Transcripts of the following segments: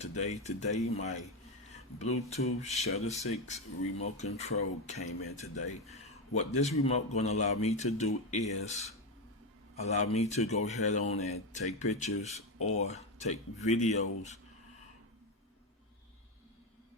today. Today my Bluetooth Shutter 6 remote control came in today. What this remote going to allow me to do is allow me to go ahead on and take pictures or take videos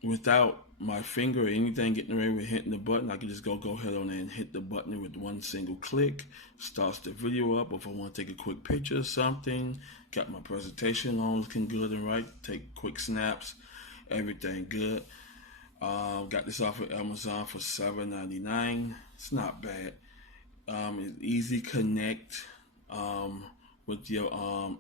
without my finger or anything getting ready with hitting the button. I can just go ahead on and hit the button with one single click. Starts the video up. If I want to take a quick picture of something, got my presentation on, looking good and right. Take quick snaps, everything good. Got this off of Amazon for $7.99. It's not bad. It's easy connect with your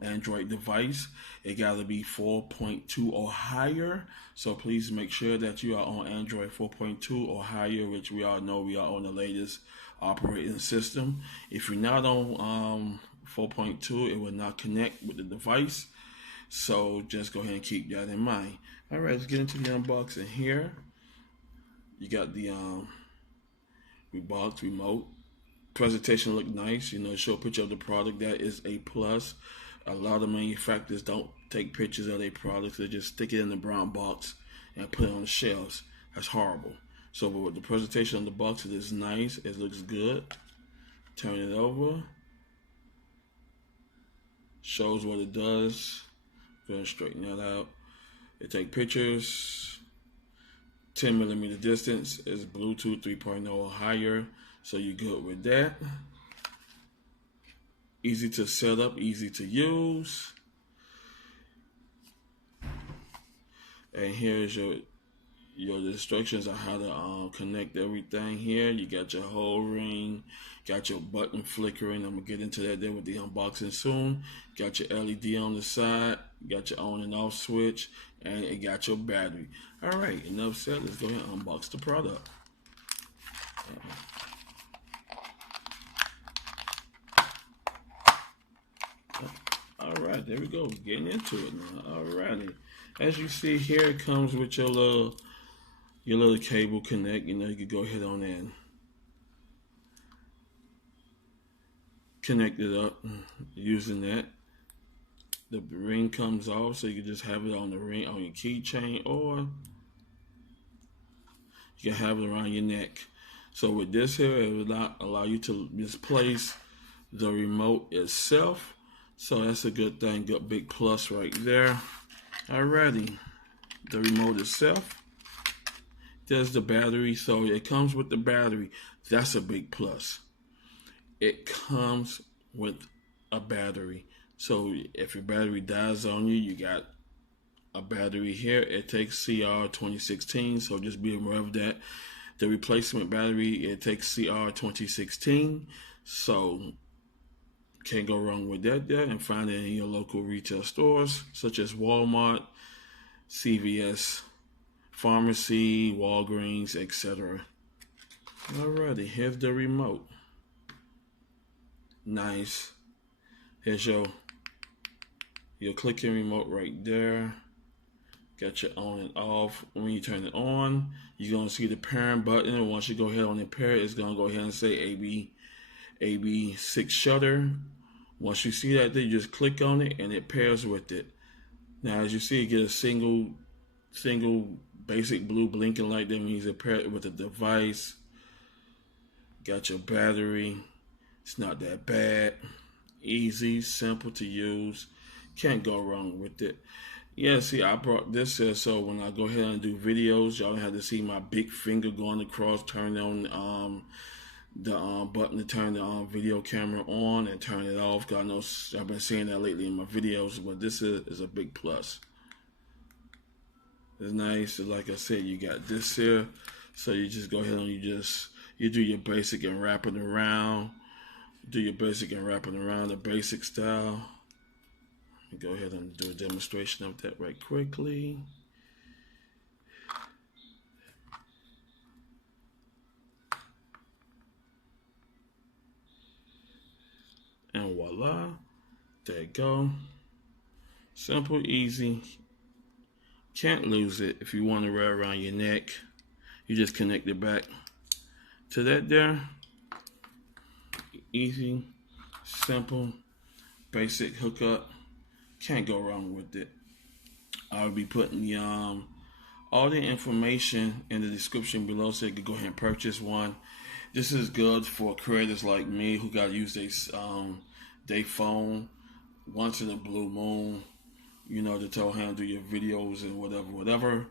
Android device. It got to be 4.2 or higher. So please make sure that you are on Android 4.2 or higher, which we all know we are on the latest operating system. If you're not on 4.2, it will not connect with the device. So just go ahead and keep that in mind. All right, let's get into the unboxing here. You got the box remote. Presentation look nice, show a picture of the product. That is a plus. A lot of manufacturers don't take pictures of their products. They just stick it in the brown box and put it on the shelves. That's horrible. So with the presentation on the box, it is nice. It looks good. Turn it over. Shows what it does. Go ahead and straighten that out. It take pictures. 10mm distance. Is Bluetooth 3.0 or higher. So you're good with that. Easy to set up, easy to use. And here's your instructions on how to connect everything here. You got your whole ring, got your button flickering. I'm gonna get into that there with the unboxing soon. Got your LED on the side, got your on and off switch, and it got your battery. All right, enough said. Let's go ahead and unbox the product. Alright, there we go. Getting into it now. Alrighty. As you see here, it comes with your little cable connect. You can go ahead on and connect it up using that. The ring comes off, so you can just have it on the ring on your keychain, or you can have it around your neck. So with this here, it will not allow you to misplace the remote itself. So that's a good thing, good big plus right there. Alrighty, the remote itself. There's the battery, so it comes with the battery. That's a big plus. It comes with a battery. So if your battery dies on you, you got a battery here. It takes CR 2016, so just be aware of that. The replacement battery, it takes CR 2016. So can't go wrong with that there, and find it in your local retail stores such as Walmart, CVS, Pharmacy, Walgreens, etc. Alrighty, here's the remote. Nice. Here's your clicking remote right there. Got your on and off. When you turn it on, you're gonna see the pairing button, and once you go ahead on the pair, it's gonna go ahead and say AB6 shutter. Once you see that, then you just click on it and it pairs with it. Now, as you see, you get a single basic blue blinking light. That means it paired with the device. Got your battery. It's not that bad. Easy, simple to use. Can't go wrong with it. Yeah, see, I brought this here so when I go ahead and do videos, y'all don't have to see my big finger going across, turn on the button to turn the video camera on and turn it off. God knows I've been seeing that lately in my videos, but this is a big plus. It's nice. Like I said, you got this here, so you just go ahead and you do your basic and wrap it around. Do your basic and wrap it around the basic style. Go ahead and do a demonstration of that right quickly. And voila, there you go. Simple, easy. Can't lose it. If you want to wear it around your neck, you just connect it back to that there. Easy, simple, basic hookup. Can't go wrong with it. I will be putting the all the information in the description below, so you can go ahead and purchase one. This is good for creators like me who got to use their phone once in a blue moon, to tell how to do your videos and whatever.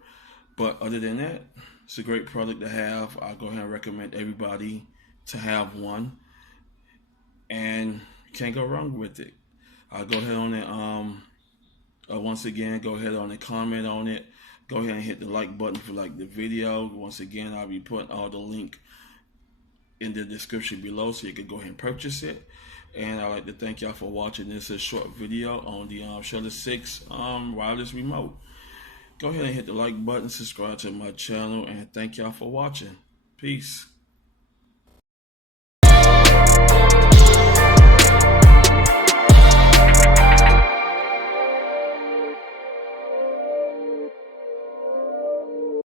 But other than that, it's a great product to have. I'll go ahead and recommend everybody to have one, and you can't go wrong with it. I'll go ahead on it. Once again, go ahead on and comment on it. Go ahead and hit the like button if you like the video. Once again, I'll be putting all the link in the description below, so you can go ahead and purchase it. And I'd like to thank y'all for watching this short video on the Shutter 6 wireless remote. Go ahead and hit the like button, subscribe to my channel, and thank y'all for watching. Peace.